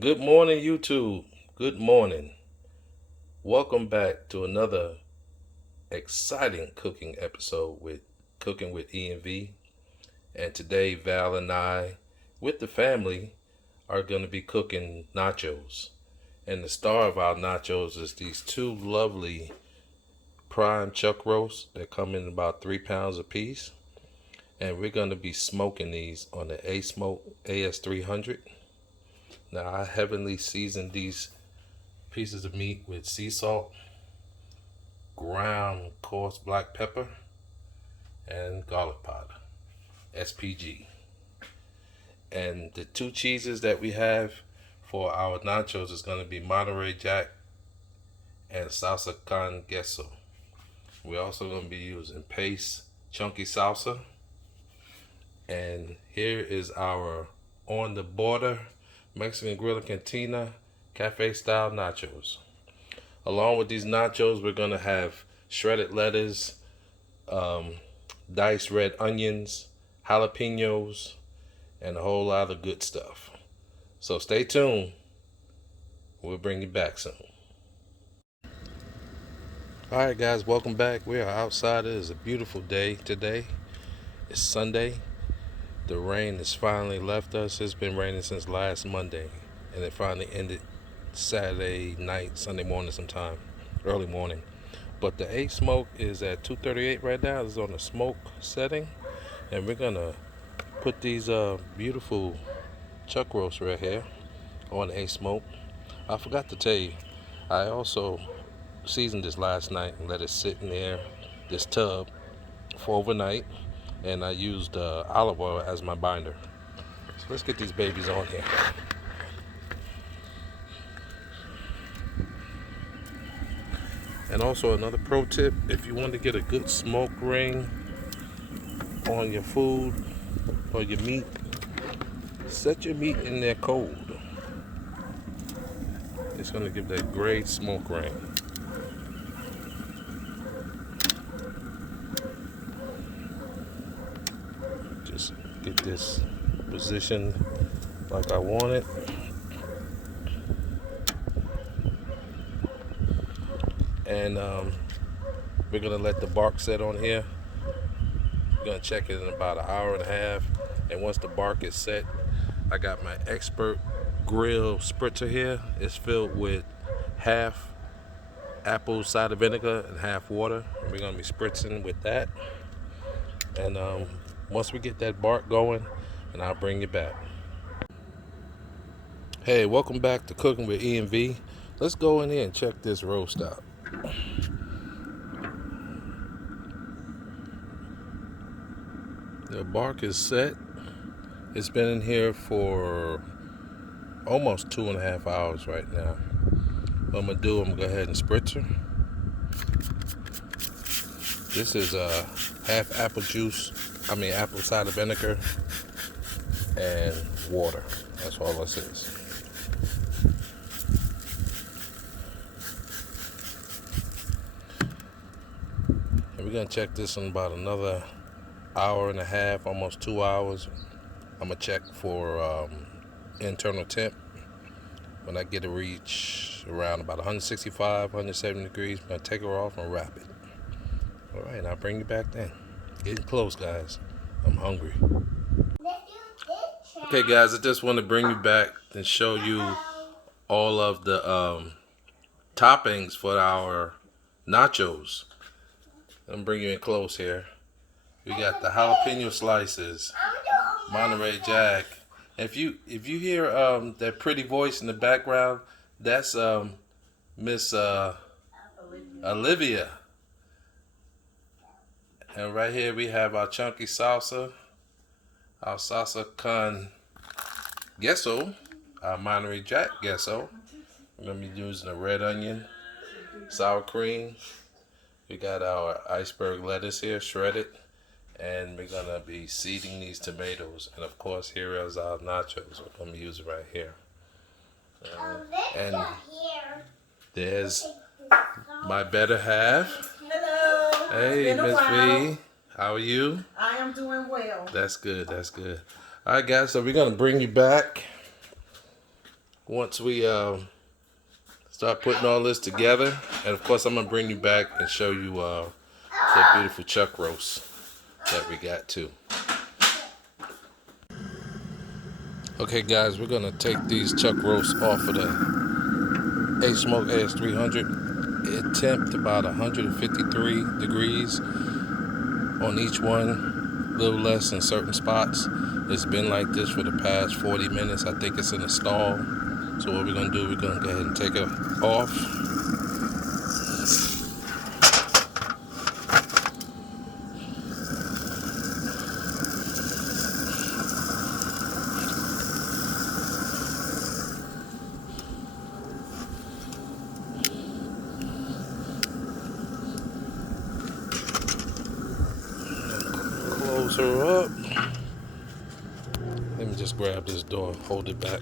Good morning, YouTube. Good morning. Welcome back to another exciting cooking episode with Cooking with E and V. And today, Val and I, with the family, are going to be cooking nachos. And the star of our nachos is these two lovely prime chuck roasts that come in about 3 pounds a piece. And we're going to be smoking these on the A-Smoke AS300. Now, I heavenly seasoned these pieces of meat with sea salt, ground coarse black pepper, and garlic powder, SPG. And the two cheeses that we have for our nachos is going to be Monterey Jack and salsa con queso. We're also going to be using paste chunky salsa. And here is our on the border Mexican Grill and Cantina cafe style nachos. Along with these nachos, we're going to have shredded lettuce, diced red onions, jalapeños, and a whole lot of good stuff. So stay tuned. We'll bring you back soon. Alright guys, welcome back. We are outside. It is a beautiful day today. It's Sunday. The rain has finally left us. It's been raining since last Monday. And it finally ended Saturday night, Sunday morning sometime. Early morning. But the A-Smoke is at 238 right now. It's on the smoke setting. And we're going to put these beautiful chuck roasts right here on the A-Smoke. I forgot to tell you, I also seasoned this last night and let it sit in there, this tub, for overnight. And I used olive oil as my binder. So let's get these babies on here. And also another pro tip, if you want to get a good smoke ring on your food or your meat, set your meat in there cold. It's going to give that great smoke ring. Just get this positioned like I want it. And we're going to let the bark set on here. We're going to check it in about an hour and a half. And once the bark is set, I got my expert grill spritzer here. It's filled with half apple cider vinegar and half water. We're going to be spritzing with that. And once we get that bark going, and I'll bring you back. Hey, welcome back to Cooking with E and V. Let's go in here and check this roast out. The bark is set. It's been in here for almost 2.5 hours right now. What I'm gonna do, I'm gonna go ahead and spritz her. This is half apple cider vinegar and water. That's all this is. And we're gonna check this in about another hour and a half, almost 2 hours. I'm gonna check for internal temp. When I get it reach around about 165, 170 degrees, I'm gonna take her off and wrap it. All right, I'll bring you back then. Getting close, guys. I'm hungry. Okay, guys, I just want to bring you back and show you all of the toppings for our nachos. I'm bringing you in close here. We got the jalapeno slices, Monterey Jack. If you hear that pretty voice in the background, that's Miss Olivia. And right here we have our chunky salsa, our salsa con queso, our Monterey Jack queso. We're gonna be using a red onion, sour cream. We got our iceberg lettuce here, shredded. And we're gonna be seeding these tomatoes, and of course here is our nachos. We're gonna be using right here. And there's my better half. Hello. Hey, Miss V, how are you? I am doing well. That's good. That's good. All right, guys. So we're gonna bring you back once we start putting all this together, and of course I'm gonna bring you back and show you the beautiful chuck roast that we got too. Okay guys, we're gonna take these chuck roasts off of the Smoke AS300. It temped about 153 degrees on each one, a little less in certain spots. It's been like this for the past 40 minutes. I think it's in a stall. So what we're gonna do, we're gonna go ahead and take it off. Close her up. Let me just grab this door, hold it back.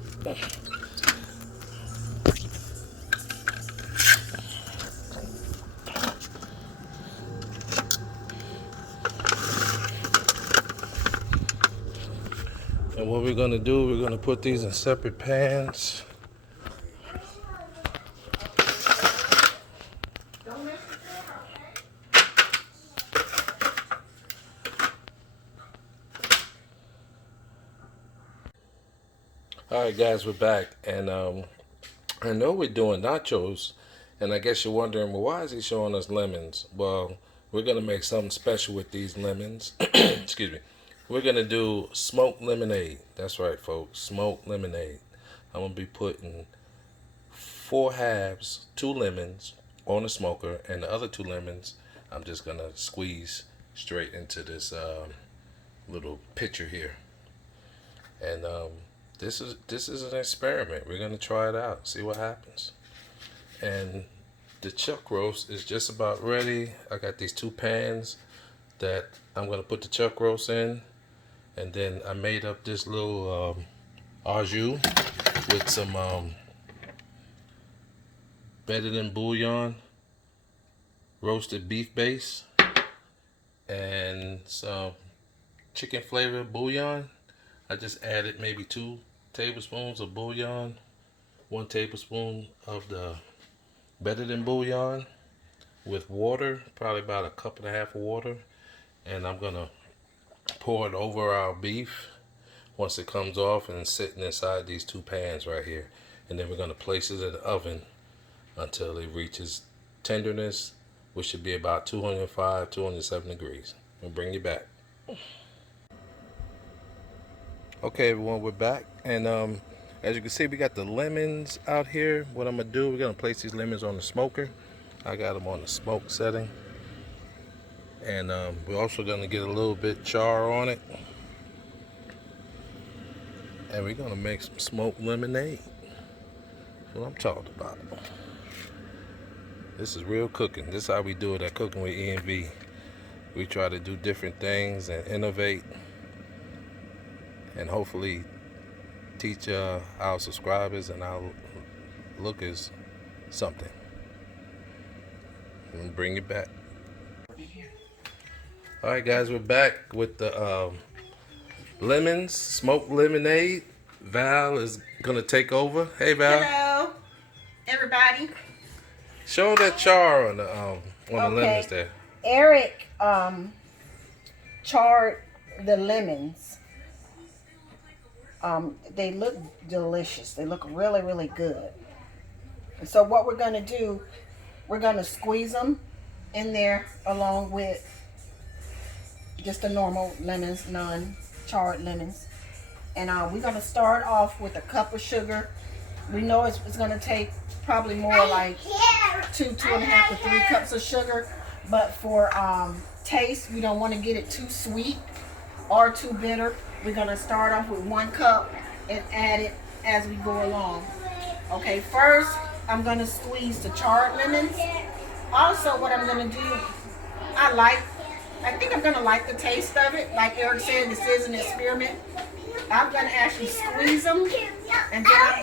And what we're gonna do, we're gonna put these in separate pans. Alright guys, we're back, and I know we're doing nachos, and I guess you're wondering, well, why is he showing us lemons? Well, we're gonna make something special with these lemons. Excuse me. We're gonna do smoked lemonade. That's right, folks, smoked lemonade. I'm gonna be putting 4 halves, 2 lemons on the smoker, and the other 2 lemons I'm just gonna squeeze straight into this little pitcher here. And this is an experiment. We're gonna try it out, see what happens. And the chuck roast is just about ready. I got these 2 pans that I'm gonna put the chuck roast in, and then I made up this little au jus with some bedded in bouillon, roasted beef base, and some chicken flavored bouillon. I just added maybe 2 tablespoons of bouillon, 1 tablespoon of the bedded in bouillon with water, probably about 1.5 cups of water, and I'm gonna pour it over our beef once it comes off and sitting inside these 2 pans right here. And then we're gonna place it in the oven until it reaches tenderness, which should be about 205, 207 degrees. We'll bring you back. Okay everyone, we're back, and as you can see, we got the lemons out here. What I'm gonna do, we're gonna place these lemons on the smoker. I got them on the smoke setting, and we're also gonna get a little bit char on it, and we're gonna make some smoked lemonade. That's what I'm talking about. This is real cooking. This is how we do it at Cooking with E&V. We try to do different things and innovate, and hopefully teach our subscribers and our lookers something. And bring it back. Alright guys, we're back with the lemons, smoked lemonade. Val is gonna take over. Hey Val. Hello, everybody. Show that char on the lemons there. Eric charred the lemons. They look delicious. They look really, really good. And so what we're going to do, we're going to squeeze them in there along with just the normal lemons, non-charred lemons. And we're going to start off with 1 cup of sugar. We know it's going to take probably more like 2.5 to 3 cups of sugar. But for taste, we don't want to get it too sweet or too bitter. We're going to start off with 1 cup and add it as we go along. Okay, first I'm going to squeeze the charred lemons. Also, what I'm going to do, I think I'm going to like the taste of it. Like Eric said, this is an experiment. I'm going to actually squeeze them, and then I'm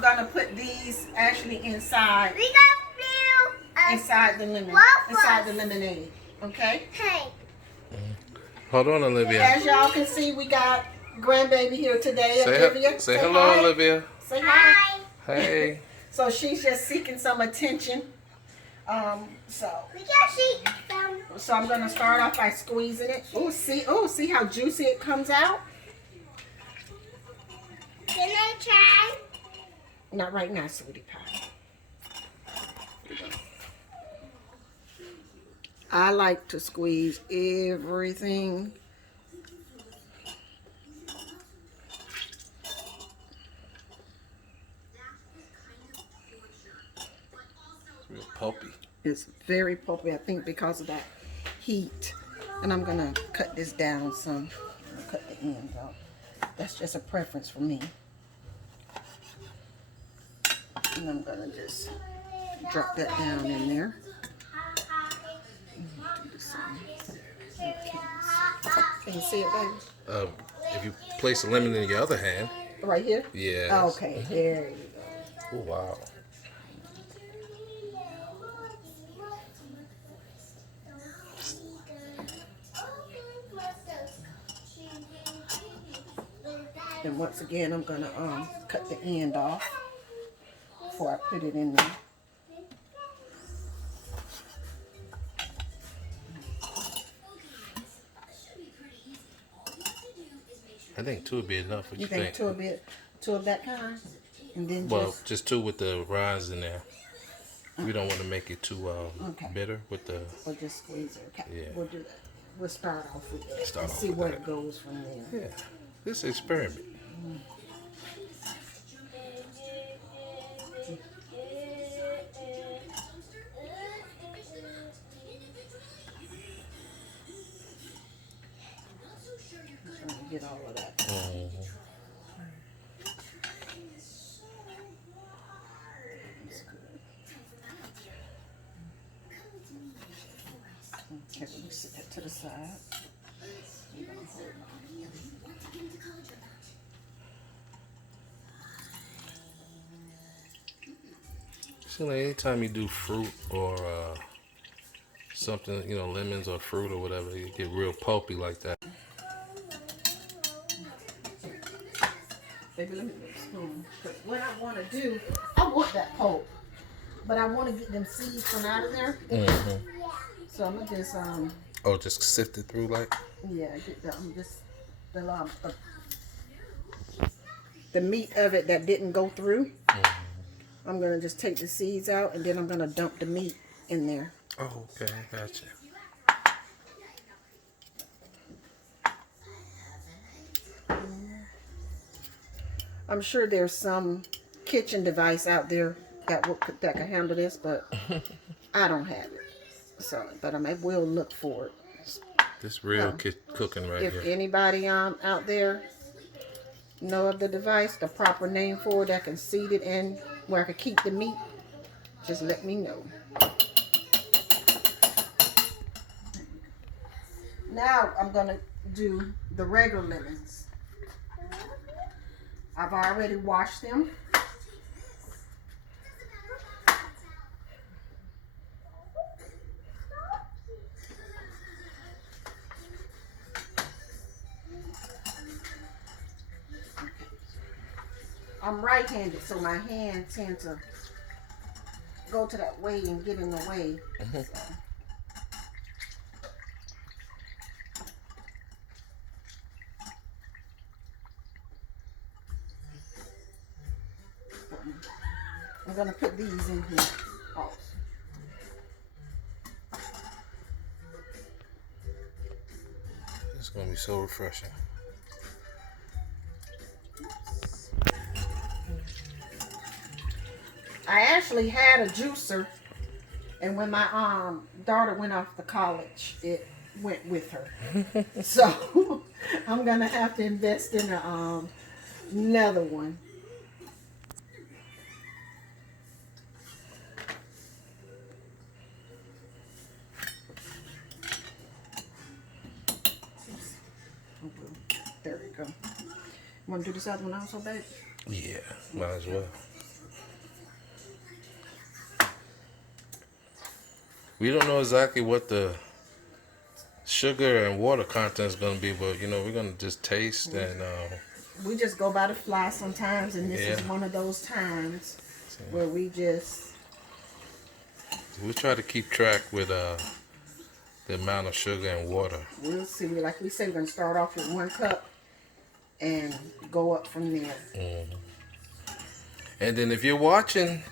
going to put these actually inside the lemon, inside the lemonade. Okay? Hold on, Olivia. As y'all can see, we got grandbaby here today, Olivia. Say hello, hi. Olivia. Say hi. Hey. So she's just seeking some attention. So I'm gonna start off by squeezing it. See how juicy it comes out? Can I try? Not right now, sweetie pie. I like to squeeze everything. It's real pulpy. It's very pulpy, I think, because of that heat. And I'm gonna cut this down some. I'll cut the ends out. That's just a preference for me. And I'm gonna just drop that down in there. Do the same. Can you see it, baby? If you place a lemon in your other hand. Right here? Yeah. Okay, there you go. Oh, wow. And once again, I'm gonna cut the end off before I put it in there. I think two would be enough. What You think two of that kind? And then just two with the rinds in there. We don't want to make it too bitter with the. Or just squeeze it. Okay. Yeah. We'll do that. We'll start off with that. Start and off see with where that. it goes from there. Yeah. This experiment. I'm trying to get all of that. Mm-hmm. That's good. Okay, let me set that to the side. So like anytime you do fruit or something, lemons or fruit or whatever, you get real pulpy like that. Baby, let me get a spoon. But what I want to do, I want that pulp, but I want to get them seeds from out of there. Mm-hmm. So I'm gonna just Just sift it through like. yeah, get the meat of it that didn't go through. Mm-hmm. I'm gonna just take the seeds out, and then I'm gonna dump the meat in there. Oh, okay, gotcha. I'm sure there's some kitchen device out there that can handle this, but I don't have it. So, but I will look for it. This real cooking right If here. anybody out there know of the device, the proper name for it, that can seed it in where I can keep the meat, just let me know. Now I'm gonna do the regular lemons. I've already washed them. I'm right-handed, so my hand tends to go to that way and get in the way. Mm-hmm. So. I'm gonna put these in here also. It's gonna be so refreshing. I actually had a juicer, and when my daughter went off to college, it went with her. So I'm gonna have to invest in another one. There we go. Want to do this other one also, babe? Yeah, might as well. We don't know exactly what the sugar and water content is gonna be, but we're gonna just taste and We just go by the fly sometimes, and this is Yeah. one of those times where we just we try to keep track with the amount of sugar and water. we'll see. Like we said, we're gonna start off with 1 cup and go up from there. And then if you're watching,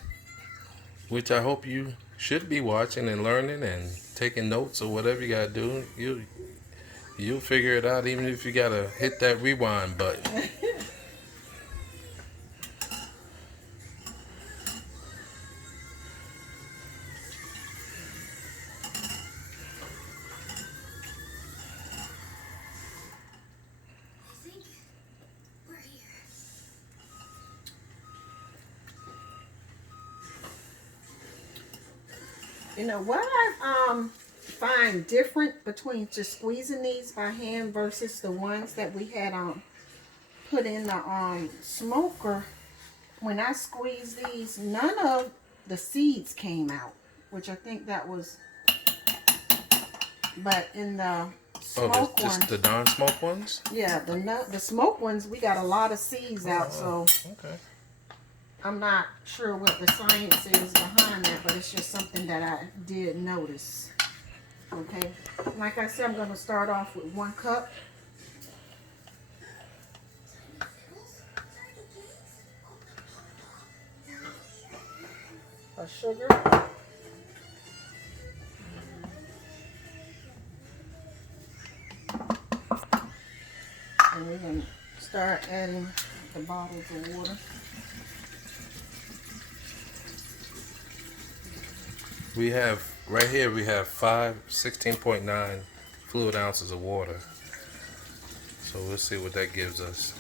which I hope you should be watching and learning and taking notes or whatever you gotta do, you'll figure it out, even if you gotta hit that rewind button. You know what I find different between just squeezing these by hand versus the ones that we had put in the smoker. When I squeezed these, none of the seeds came out, which I think that was. But in the smoke Just ones, the non-smoke ones? yeah, the smoke ones, we got a lot of seeds out. So Okay. I'm not sure what the science is behind that, but it's just something that I did notice. Okay, like I said, I'm going to start off with 1 cup. Of sugar. And we're going to start adding the bottles of water. We have, right here, we have 16.9 fluid ounces of water. So we'll see what that gives us.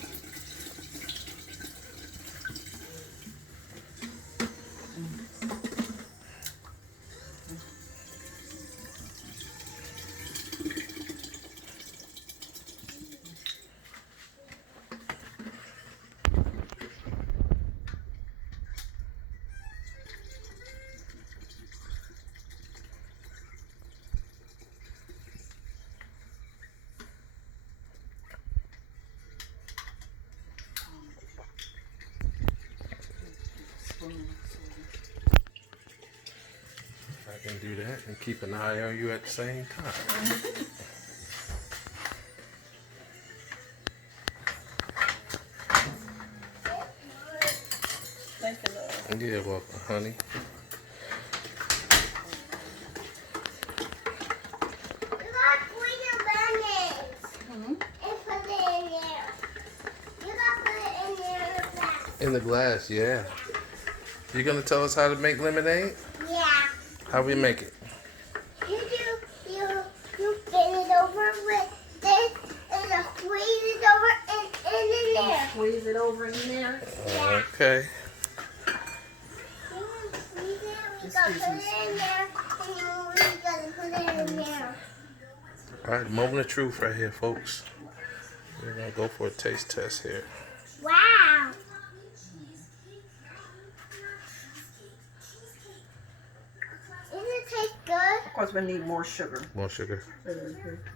I can do that and keep an eye on you at the same time. Thank you, love. You're welcome, honey. You gotta squeeze the lemons and put it in there. You gotta put it in there in the glass. In the glass, yeah. You gonna tell us how to make lemonade? Yeah. How we make it? You spin it over with this and you squeeze it over and in there. Squeeze it over in there. Yeah. Okay. You want to squeeze it, we gotta put it in there, and then we gotta put it in there. All right, moment of truth right here, folks. We're gonna go for a taste test here. Wow. Does it taste good? Of course, we need more sugar. More sugar.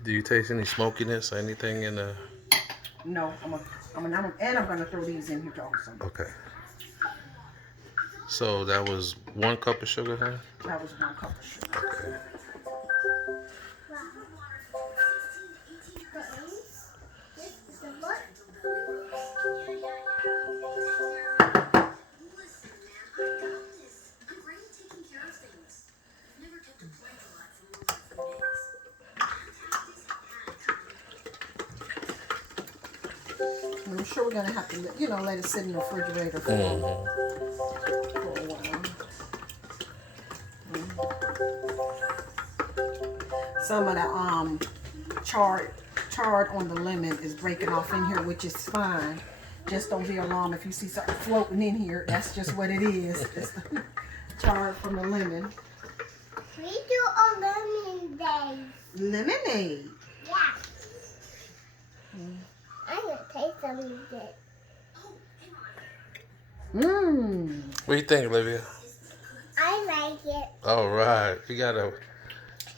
Do you taste any smokiness or anything in the? No, I'm gonna throw these in here also. Okay. So that was 1 cup of sugar, huh? That was 1 cup of sugar. Okay. This is the book. I'm sure we're gonna have to, let it sit in the refrigerator for a while. Some of the charred on the lemon is breaking off in here, which is fine. Just don't be alarmed if you see something floating in here. That's just what it is. It's the charred from the lemon. We do a lemon day. Lemonade. Yeah. I'm gonna taste some of it. Mmm. What do you think, Olivia? I like it. All right, we gotta.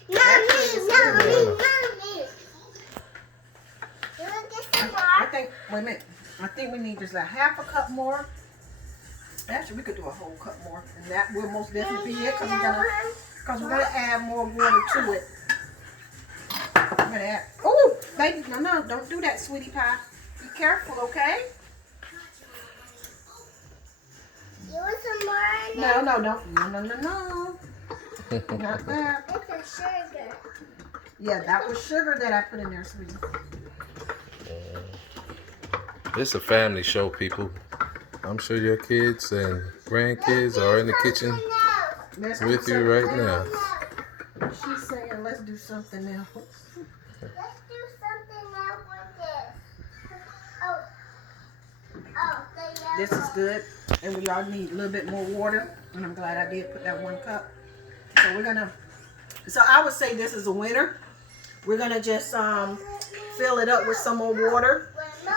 Mommy. think, wait a minute. I think we need just a half a cup more. Actually, we could do a whole cup more, and that will most definitely be it because we're gonna add more water to it. We're gonna add. Oh, baby, no, don't do that, sweetie pie. Be careful, okay? You want some more? No, don't. No. Not that. It's a sugar. Yeah, that was sugar that I put in there, sweetie. It's a family show, people. I'm sure your kids and grandkids are in the kitchen with you right now. She's saying, let's do something else. Let's do something else with this. Oh, This is good, and we all need a little bit more water, and I'm glad I did put that 1 cup. So we're gonna, so I would say this is a winner. We're gonna just fill it up with some more water,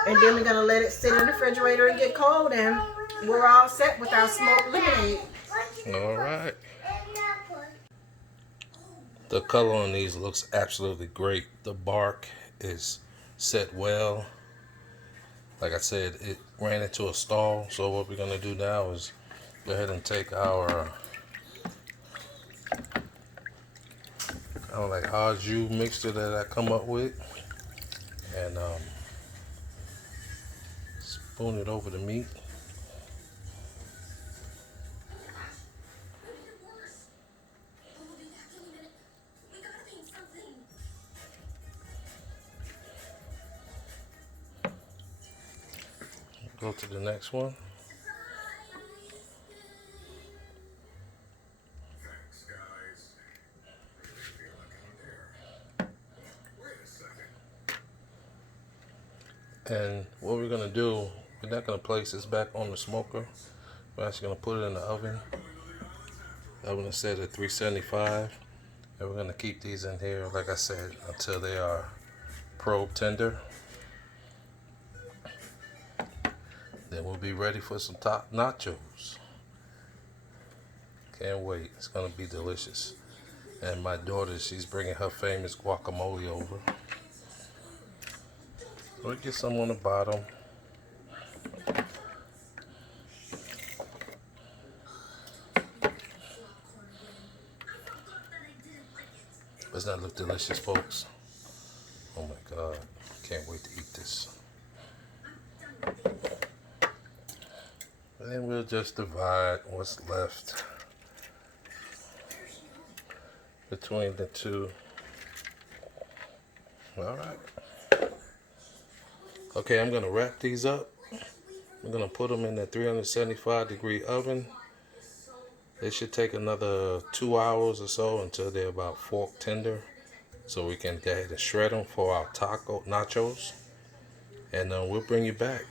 and then we're gonna let it sit in the refrigerator and get cold, and we're all set with our smoked lemonade. All right. The color on these looks absolutely great. The bark is set well. Like I said, it ran into a stall. So what we're gonna do now is go ahead and take our kind of like au jus mixture that I come up with, and spoon it over the meat. Go to the next one. And what we're gonna do, we're not gonna place this back on the smoker. We're actually gonna put it in the oven. The oven is set at 375, and we're gonna keep these in here, like I said, until they are probe tender. Then we'll be ready for some top nachos. Can't wait. It's gonna be delicious. And my daughter, she's bringing her famous guacamole over. We'll get some on the bottom. Doesn't that look delicious, folks? Oh my God, can't wait to eat this. And then we'll just divide what's left between the two. All right. Okay, I'm gonna wrap these up. I'm gonna put them in the 375-degree oven. They should take another 2 hours or so until they're about fork tender, so we can go ahead and shred them for our taco nachos, and we'll bring you back.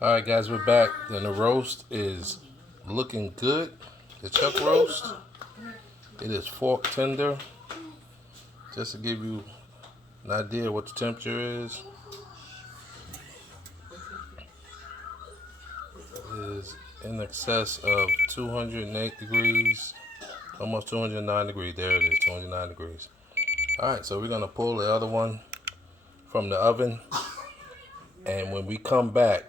All right, guys, we're back. And the roast is looking good. The chuck roast, it is fork tender. Just to give you an idea what the temperature is. It is in excess of 208 degrees, almost 209 degrees. There it is, 209 degrees. All right, so we're gonna pull the other one from the oven, and when we come back,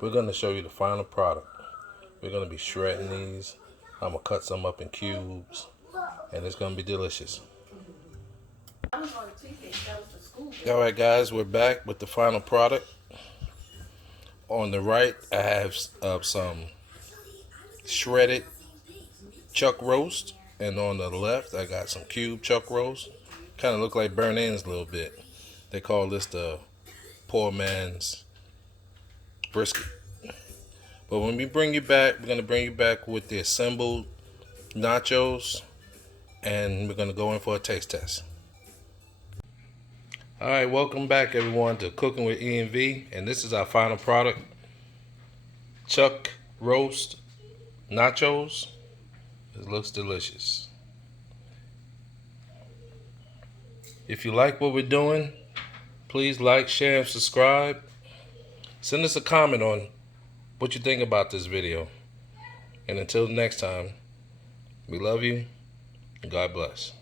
we're gonna show you the final product. We're gonna be shredding these. I'm gonna cut some up in cubes, and it's gonna be delicious. All right, guys, we're back with the final product. On the right, I have some shredded chuck roast, and on the left, I got some cube chuck roast. Kind of look like burnt ends a little bit. They call this the poor man's brisket. But when we bring you back, we're gonna bring you back with the assembled nachos, and we're gonna go in for a taste test. All right, welcome back, everyone, to Cooking with E&V, and this is our final product: chuck roast nachos. It looks delicious. If you like what we're doing, please like, share, and subscribe. Send us a comment on what you think about this video. And until next time, we love you, and God bless.